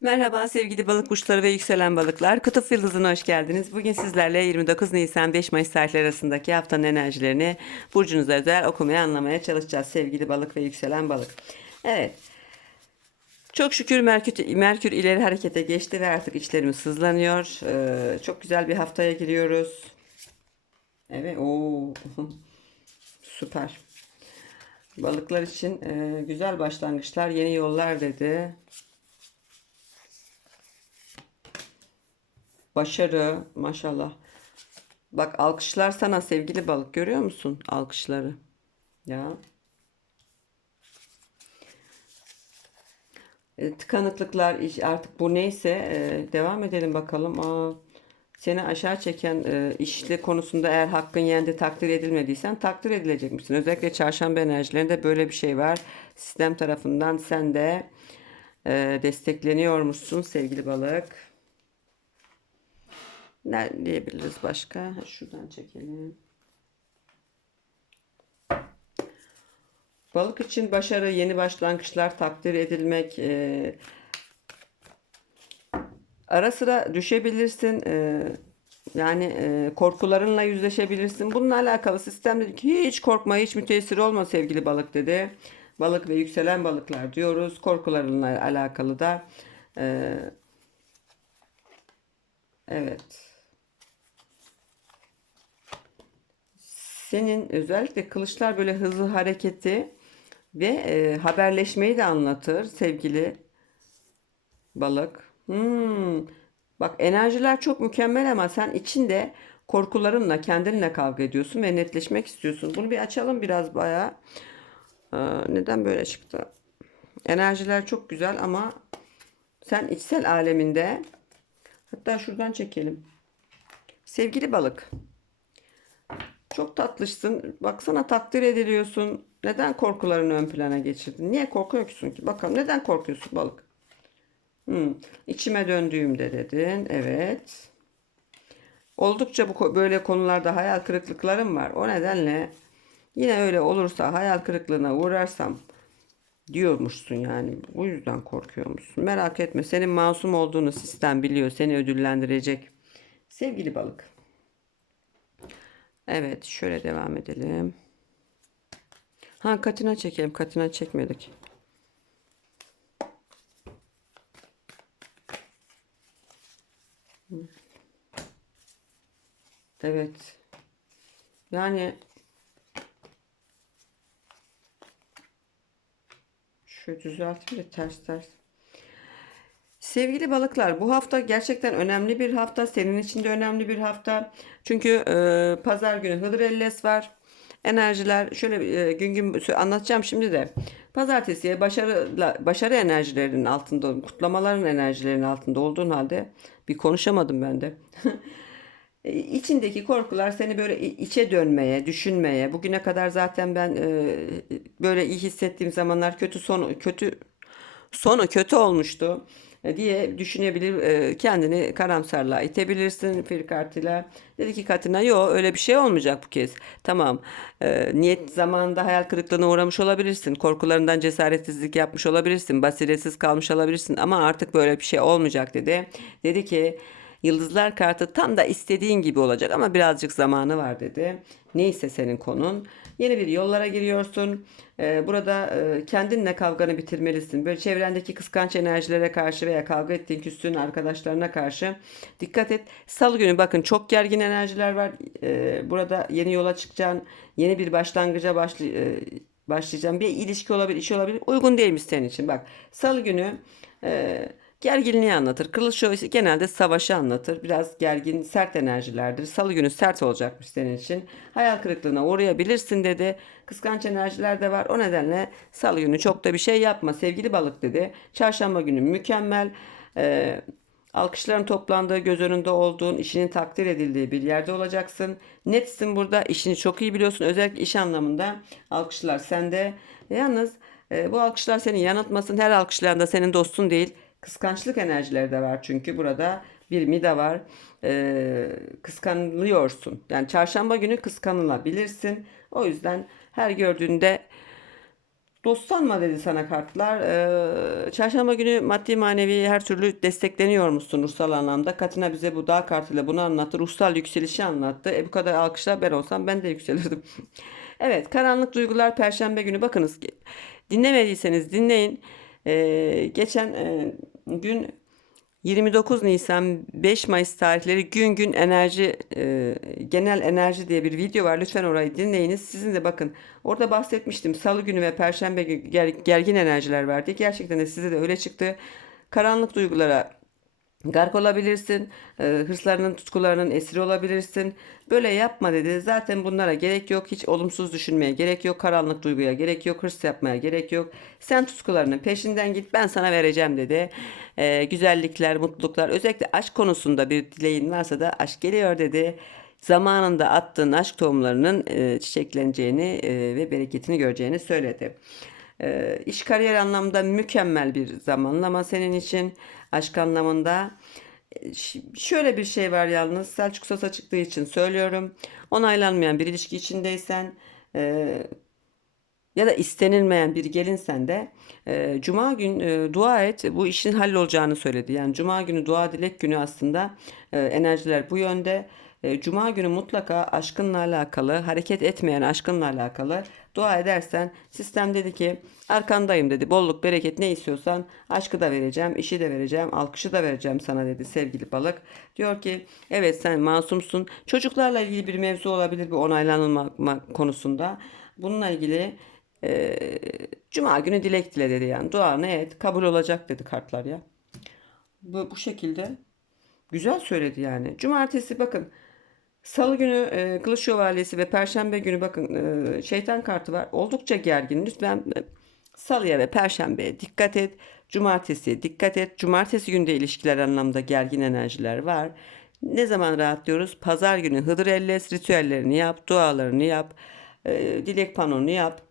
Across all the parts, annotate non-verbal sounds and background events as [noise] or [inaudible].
Merhaba sevgili balık burçları ve yükselen balıklar. Kutup Yıldızı'na hoş geldiniz. Bugün sizlerle 29 Nisan 5 Mayıs tarihleri arasındaki haftanın enerjilerini burcunuza özel okumaya anlamaya çalışacağız sevgili balık ve yükselen balık. Evet. Çok şükür Merkür, Merkür ileri harekete geçti ve artık içlerimiz sızlanıyor. Ee, çok güzel bir haftaya giriyoruz. Evet. Oo. [laughs] Süper. Balıklar için e, güzel başlangıçlar, yeni yollar dedi. Başarı maşallah. Bak alkışlar sana sevgili balık görüyor musun alkışları? Ya. E, tıkanıklıklar artık bu neyse e, devam edelim bakalım. Aa, seni aşağı çeken e, işle konusunda eğer hakkın yendi takdir edilmediysen takdir edilecek misin? Özellikle çarşamba enerjilerinde böyle bir şey var. Sistem tarafından sen de e, destekleniyormuşsun sevgili balık. Ne diyebiliriz başka? Şuradan çekelim. Balık için başarı, yeni başlangıçlar, takdir edilmek. e, ara sıra düşebilirsin. e, yani e, korkularınla yüzleşebilirsin. Bununla alakalı sistem dedi ki hiç korkma, hiç müteessir olma sevgili balık dedi. Balık ve yükselen balıklar diyoruz. Korkularınla alakalı da e, evet. Senin özellikle kılıçlar böyle hızlı hareketi ve e, haberleşmeyi de anlatır sevgili balık. Hmm. Bak enerjiler çok mükemmel ama sen içinde korkularınla kendinle kavga ediyorsun ve netleşmek istiyorsun. Bunu bir açalım biraz bayağı. Aa, neden böyle çıktı? Enerjiler çok güzel ama sen içsel aleminde hatta şuradan çekelim. Sevgili balık. Çok tatlışsın. Baksana takdir ediliyorsun. Neden korkularını ön plana geçirdin? Niye korkuyorsun ki? Bakalım neden korkuyorsun balık? Hmm. İçime döndüğümde dedin. Evet. Oldukça bu böyle konularda hayal kırıklıklarım var. O nedenle yine öyle olursa hayal kırıklığına uğrarsam diyormuşsun yani. Bu yüzden korkuyormuşsun. Merak etme. Senin masum olduğunu sistem biliyor. Seni ödüllendirecek. Sevgili balık. Evet, şöyle devam edelim. Ha, katina çekelim. Katina çekmedik. Evet. Yani şu düzelteyim ters ters. Sevgili balıklar, bu hafta gerçekten önemli bir hafta. Senin için de önemli bir hafta. Çünkü e, pazar günü Hıdrellez var. Enerjiler şöyle e, gün gün anlatacağım şimdi de. Pazartesiye başarı başarı enerjilerinin altında, kutlamaların enerjilerinin altında olduğun halde bir konuşamadım ben de. [laughs] E, İçindeki korkular seni böyle içe dönmeye, düşünmeye. Bugüne kadar zaten ben e, böyle iyi hissettiğim zamanlar kötü sonu kötü sonu kötü olmuştu diye düşünebilir e, kendini karamsarlığa itebilirsin bir kartıyla. Dedi ki Katina yo öyle bir şey olmayacak bu kez. Tamam e, niyet zamanında hayal kırıklığına uğramış olabilirsin. Korkularından cesaretsizlik yapmış olabilirsin. Basiretsiz kalmış olabilirsin ama artık böyle bir şey olmayacak dedi. Dedi ki Yıldızlar kartı tam da istediğin gibi olacak ama birazcık zamanı var dedi. Neyse senin konun. Yeni bir yollara giriyorsun. Ee, burada e, kendinle kavganı bitirmelisin. Böyle çevrendeki kıskanç enerjilere karşı veya kavga ettiğin küstüğün arkadaşlarına karşı dikkat et. Salı günü bakın çok gergin enerjiler var. Ee, burada yeni yola çıkacaksın. Yeni bir başlangıca başlı, e, başlayacağım. Bir ilişki olabilir, iş olabilir. Uygun değilmiş senin için. Bak salı günü e, gerginliği anlatır. Kılıç ise genelde savaşı anlatır. Biraz gergin, sert enerjilerdir. Salı günü sert olacakmış senin için. Hayal kırıklığına uğrayabilirsin dedi. Kıskanç enerjiler de var. O nedenle salı günü çok da bir şey yapma sevgili balık dedi. Çarşamba günü mükemmel. Ee, Alkışların toplandığı, göz önünde olduğun, işinin takdir edildiği bir yerde olacaksın. Netsin burada, işini çok iyi biliyorsun. Özellikle iş anlamında alkışlar sende. Yalnız e, bu alkışlar seni yanıltmasın. Her alkışlayan da senin dostun değil. Kıskançlık enerjileri de var çünkü burada bir mida var. E, kıskanılıyorsun. Yani çarşamba günü kıskanılabilirsin. O yüzden her gördüğünde Dostlanma dedi sana kartlar. Ee, çarşamba günü maddi manevi her türlü destekleniyor musun ruhsal anlamda? Katina bize bu dağ kartıyla bunu anlattı. Ruhsal yükselişi anlattı. E bu kadar alkışlar ben olsam ben de yükselirdim. [laughs] evet karanlık duygular perşembe günü bakınız. Dinlemediyseniz dinleyin. Ee, geçen e, gün 29 Nisan 5 Mayıs tarihleri gün gün enerji e, genel enerji diye bir video var. Lütfen orayı dinleyiniz. Sizin de bakın. Orada bahsetmiştim. Salı günü ve Perşembe ger- gergin enerjiler verdi. Gerçekten de size de öyle çıktı. Karanlık duygulara Gark olabilirsin, e, hırslarının, tutkularının esiri olabilirsin. Böyle yapma dedi. Zaten bunlara gerek yok. Hiç olumsuz düşünmeye gerek yok. Karanlık duyguya gerek yok. Hırs yapmaya gerek yok. Sen tutkularının peşinden git. Ben sana vereceğim dedi. E, güzellikler, mutluluklar. Özellikle aşk konusunda bir dileğin varsa da aşk geliyor dedi. Zamanında attığın aşk tohumlarının e, çiçekleneceğini e, ve bereketini göreceğini söyledi. E, iş kariyer anlamda mükemmel bir zamanlama senin için. Aşk anlamında. E, Şöyle bir şey var yalnız Selçuk Sasa çıktığı için söylüyorum. Onaylanmayan bir ilişki içindeysen e, ya da istenilmeyen bir gelinsen de e, Cuma gün e, dua et. Bu işin hallolacağını söyledi. Yani Cuma günü dua dilek günü aslında e, enerjiler bu yönde. E, Cuma günü mutlaka aşkınla alakalı, hareket etmeyen aşkınla alakalı dua edersen sistem dedi ki arkandayım dedi. Bolluk, bereket ne istiyorsan aşkı da vereceğim, işi de vereceğim, alkışı da vereceğim sana dedi sevgili balık. Diyor ki evet sen masumsun. Çocuklarla ilgili bir mevzu olabilir bu onaylanma konusunda. Bununla ilgili ee, Cuma günü dilek dile dedi yani. Dua ne et kabul olacak dedi kartlar ya. Bu, bu şekilde. Güzel söyledi yani. Cumartesi bakın. Salı günü e, Kılıç Şövalyesi ve Perşembe günü bakın e, şeytan kartı var. Oldukça gergin. Lütfen e, Salıya ve Perşembeye dikkat et. Cumartesiye dikkat et. Cumartesi günde ilişkiler anlamda gergin enerjiler var. Ne zaman rahatlıyoruz? Pazar günü Hıdır Elles ritüellerini yap, dualarını yap, e, dilek panonu yap.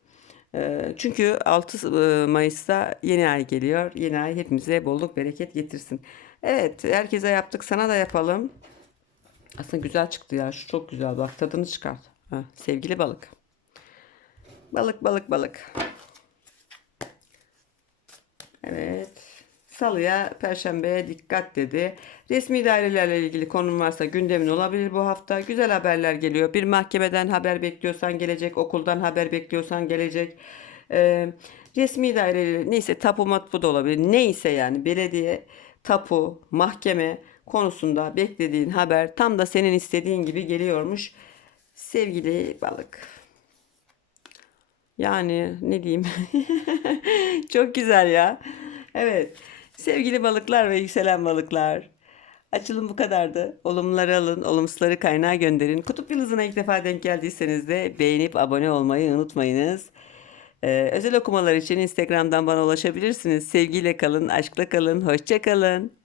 E, çünkü 6 e, Mayıs'ta yeni ay geliyor. Yeni ay hepimize bolluk bereket getirsin. Evet, herkese yaptık. Sana da yapalım. Aslında güzel çıktı ya. Şu çok güzel. Bak tadını çıkart. Ha, sevgili balık. Balık balık balık. Evet. Salıya, Perşembeye dikkat dedi. Resmi dairelerle ilgili konum varsa gündemin olabilir bu hafta. Güzel haberler geliyor. Bir mahkemeden haber bekliyorsan gelecek. Okuldan haber bekliyorsan gelecek. Ee, resmi daire neyse tapu matbu da olabilir. Neyse yani belediye, tapu, mahkeme konusunda beklediğin haber tam da senin istediğin gibi geliyormuş. Sevgili balık. Yani ne diyeyim? [laughs] Çok güzel ya. Evet. Sevgili balıklar ve yükselen balıklar. Açılım bu kadardı. Olumluları alın, olumsuzları kaynağa gönderin. Kutup Yıldızı'na ilk defa denk geldiyseniz de beğenip abone olmayı unutmayınız. Ee, özel okumalar için Instagram'dan bana ulaşabilirsiniz. Sevgiyle kalın, aşkla kalın, hoşça kalın.